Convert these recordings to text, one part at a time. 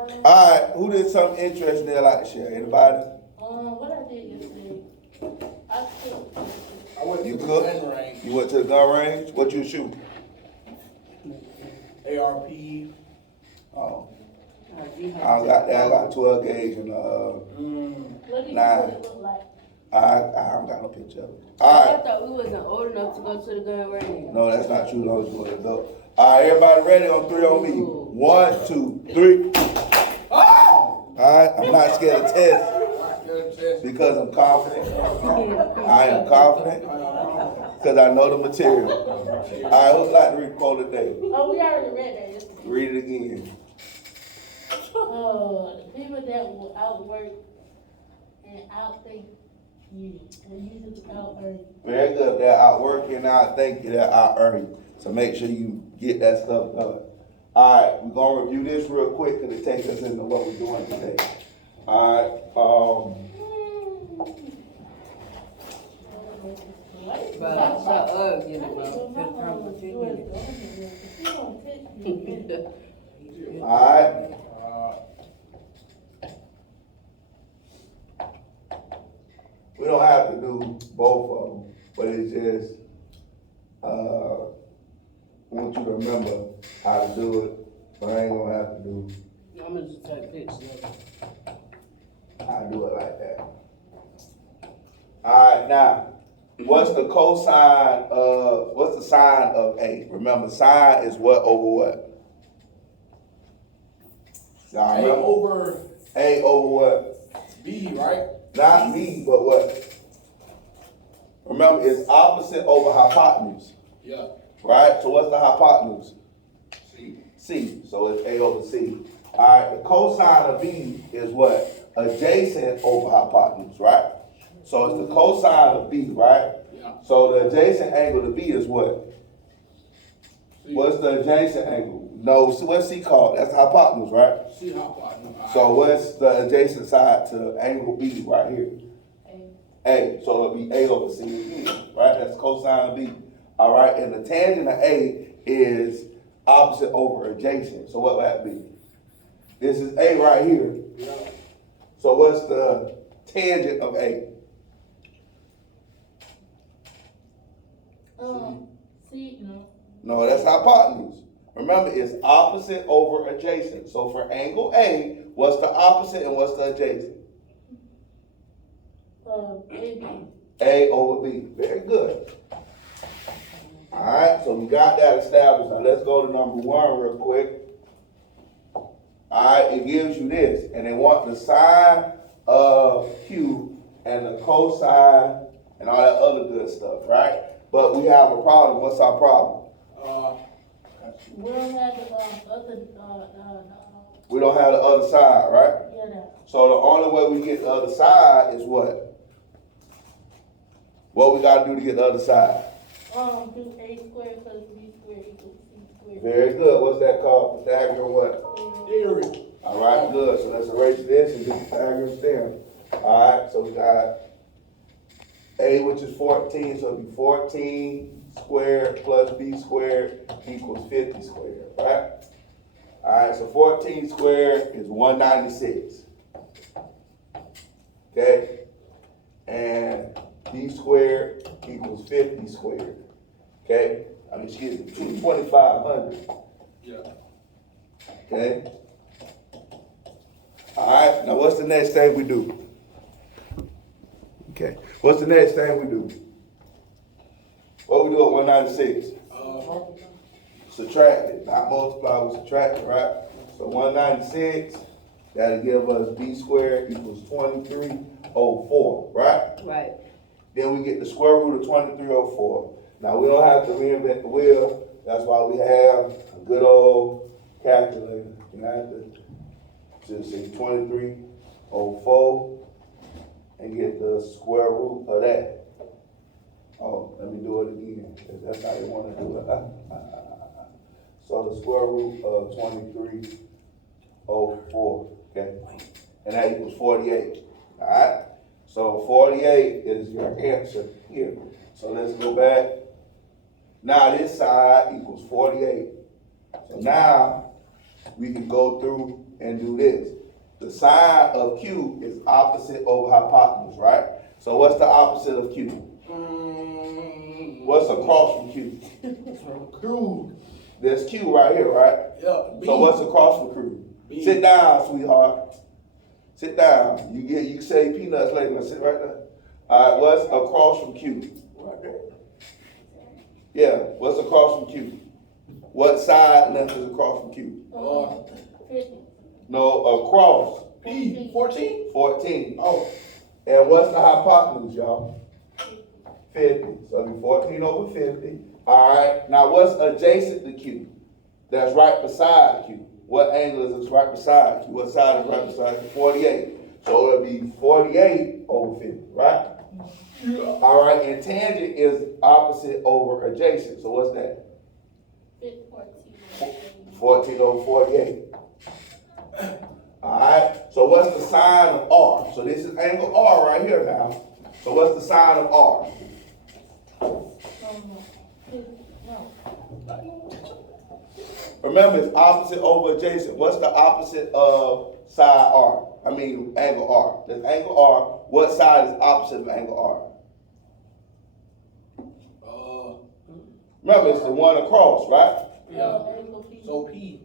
Alright, who did something interesting they like to share? Anybody? What I did yesterday, I cooked. I went to You the cooked? gun range. You went to the gun range? What you shoot? ARP. Oh. I got that. I got 12 gauge and What do you 9. think it look like? I haven't got no picture of it. I Alright. thought we wasn't old enough to go to the gun range. No, that's not true. Long as you want to go. Alright, everybody ready on 3 on me. 1, 2, 3. Alright, I'm not scared of tests because I'm confident. I am confident because I know the material. Alright, who'd like to read the quote today? Oh, we already read that yesterday. Read it again. The people that will outwork and outthink you, will use it to out-earn you. Very good. They're outwork you and outthink you, they're out-earn you. So make sure you get that stuff done. Alright, we're gonna review this real quick because it takes us into what we're doing today. Alright, alright. We don't have to do both of them, but it's just, I want you to remember how to do it, but I ain't gonna have to do I'm gonna just take pictures. how to do it like that. Alright, now, what's the what's the sign of A? Remember, sign is what over what? Y'all A remember? over A over what? B, right? Not B, but what? Remember, it's opposite over hypotenuse, Yeah. right? So what's the hypotenuse? C. C, so it's A over C. Alright, the cosine of B is what? Adjacent over hypotenuse, right? So it's the cosine of B, right? Yeah. So the adjacent angle to B is what? C. What's the adjacent angle? No, so what's C called? That's the hypotenuse, right? C hypotenuse. So what's the adjacent side to angle B right here? A. So it'll be A over C again, right? That's cosine of B. All right, and the tangent of A is opposite over adjacent. So what would that be? This is A right here. Yeah. So what's the tangent of A? See, no. No, that's hypotenuse. Remember, it's opposite over adjacent. So for angle A, what's the opposite and what's the adjacent? AB. A over B. Very good. All right, so we got that established. Now let's go to number 1 real quick. All right, it gives you this, and they want the sine of Q and the cosine and all that other good stuff, right? But we have a problem. What's our problem? We don't have the other, We don't have the other side, right? yeah, that. So the only way we get the other side is what? What we gotta do to get the other side? Do A squared plus B squared equals C squared. Very good. What's that called? Pythagorean what? Theory. All right, good. So let's erase this and do Pythagorean theorem. All right, so we got A, which is 14, so it'll be 14 squared plus B squared equals 50 squared, right? All right, so 14 squared is 196. Okay? And B squared equals 50 squared. Okay? I mean, excuse me, 2,500. Yeah. Okay? All right, now what's the next thing we do? Okay, what's the next thing we do? What we do at 196? Subtract it, not multiply, we subtract it, right? So 196, that'll give us B squared equals 2304, right? Right. Then we get the square root of 2304. Now we don't have to reinvent the wheel, that's why we have a good old calculator. You have to just say 2304 and get the square root of that. Oh, let me do it again, because that's how you want to do it. So the square root of 2304, okay? And that equals 48, all right? So 48 is your answer here. So let's go back. Now this side equals 48. So now we can go through and do this. The sine of Q is opposite over hypotenuse, right? So what's the opposite of Q? What's across from Q? Q? There's Q right here, right? Yeah, B. So what's across from Q? B. Sit down, sweetheart. Sit down. You can say peanuts later. Now sit right there. All right, what's across from Q? Right there. Yeah, what's across from Q? What side length is across from Q? 50. No, across. P, 14? 14. Oh, And what's the hypotenuse, y'all? 50. So it'll be 14 over 50. All right, now what's adjacent to Q? That's right beside Q. What angle is right beside Q? What side is right beside Q? 48. So it'll be 48 over 50, right? yeah. All right, and tangent is opposite over adjacent. So what's that? 14 over 48. All right, so what's the sine of R? So this is angle R right here now. So what's the sine of R? Remember, it's opposite over adjacent. What's the opposite of side R? I mean, angle R. There's angle R. What side is opposite of angle R? Remember, it's the one across, right? Yeah. So P.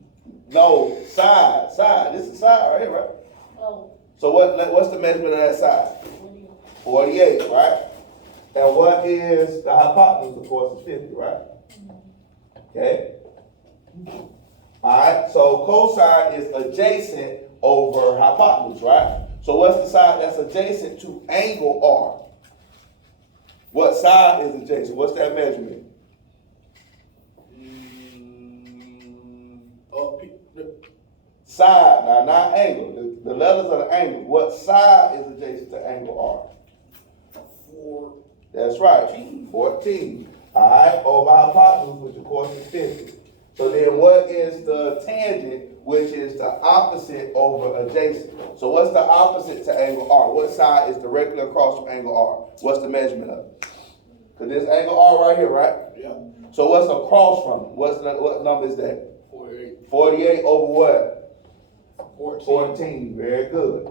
No, side. This is side right here, right? Oh, So what's the measurement of that side? 48, right? And what is the hypotenuse, of course, is 50, right? Okay. All right, so cosine is adjacent over hypotenuse, right? So what's the side that's adjacent to angle R? What side is adjacent? What's that measurement? Side, now not angle. The letters are the angle. What side is adjacent to angle R? 4. That's right, 14. All right, over hypotenuse, which of course is 50. So then what is the tangent, which is the opposite over adjacent? So what's the opposite to angle R? What side is directly across from angle R? What's the measurement of it? Because there's angle R right here, right? Yeah. So what's across from it? What number is that? 48. 48 over what? 14. 14, very good.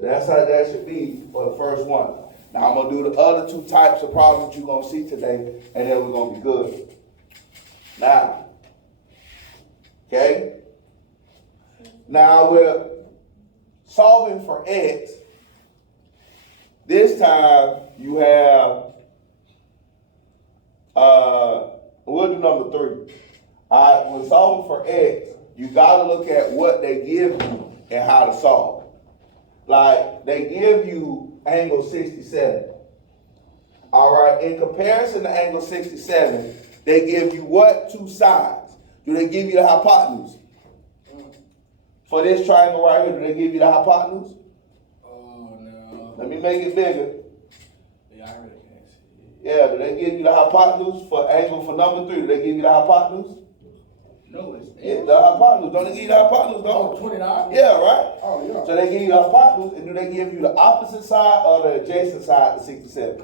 That's how that should be for the first one. Now I'm gonna do the other two types of problems that you're gonna see today, and then we're gonna be good. Now, okay? Now we're solving for X. This time you have, we'll do number 3. All right, when solving for X, you gotta look at what they give you and how to solve. Like, they give you angle 67. All right, in comparison to angle 67, they give you what two sides? Do they give you the hypotenuse? For this triangle right here, do they give you the hypotenuse? Oh, no. Let me make it bigger. Yeah, I really can't see it. Yeah, do they give you the hypotenuse for angle for number 3? Do they give you the hypotenuse? No, it's Yeah, the hypotenuse. Don't they give you the hypotenuse, Oh, though? 29? Yeah, right? Oh, yeah. So they give you the hypotenuse, and do they give you the opposite side or the adjacent side to 67?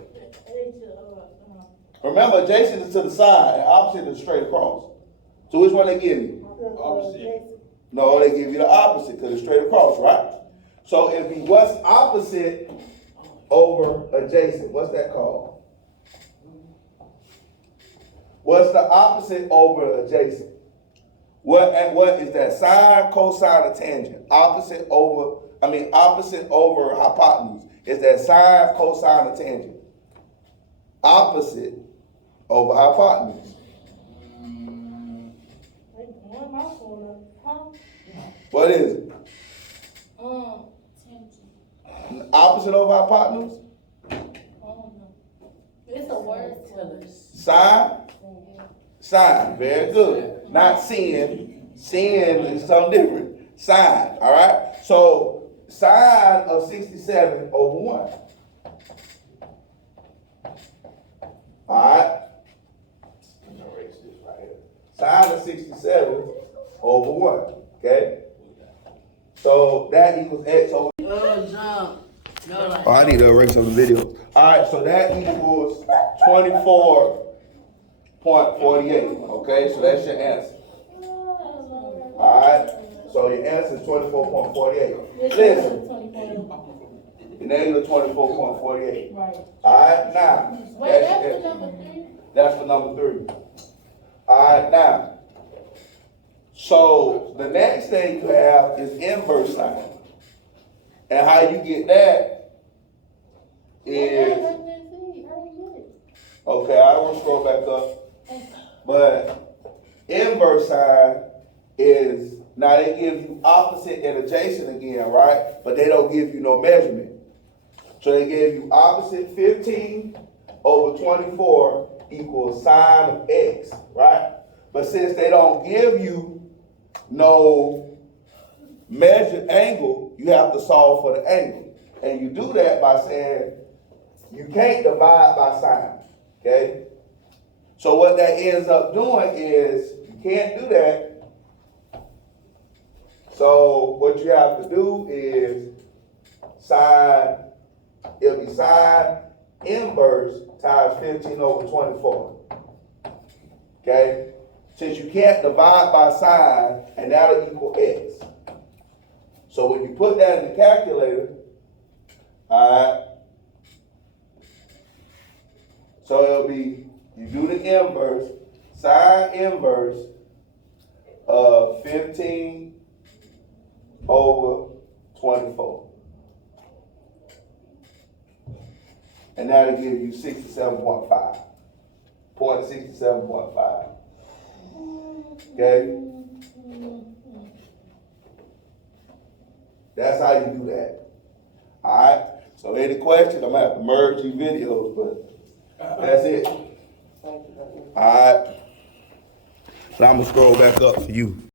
Remember, adjacent is to the side, and opposite is straight across. So which one they give you? Opposite. No, they give you the opposite, because it's straight across, right? So it'd be what's opposite over adjacent. What's that called? What's the opposite over adjacent? What is that? Sine, cosine, or tangent? Opposite over hypotenuse. Is that sine, cosine, or tangent? Opposite over hypotenuse. What is it? Opposite over hypotenuse? It's a word. Sine? Sine, very good. Not sin. Sin is something different. Sine, all right? So, sine of 67 over 1. All right? Let me erase this right here. Sine of 67 over 1, okay? So, that equals x over... Oh, I need to erase on the video. All right, so that equals 24.48, okay? So that's your answer. Alright, so your answer is 24.48. It's Listen, 24. the negative 24.48. Right. Alright, now, Wait, that's that's the number 3? That's for number 3. Alright, now, so the next thing you have is inverse sign. And how you get that is, okay, I will scroll back up, but inverse sign is, now they give you opposite and adjacent again, right? But they don't give you no measurement. So they gave you opposite 15 over 24 equals sine of x, right? But since they don't give you no measured angle, you have to solve for the angle. And you do that by saying you can't divide by sine, okay? So what that ends up doing is you can't do that. So what you have to do is it'll be sine inverse times 15 over 24, okay? Since you can't divide by sine, and that'll equal x. So when you put that in the calculator, alright, so it'll be, you do the inverse, sine inverse of 15 over 24. And that'll give you 67.5. 0.67.5. Okay? That's how you do that. Alright? So any question, I'm gonna have to merge these videos, but that's it. Alright? So I'm gonna scroll back up for you.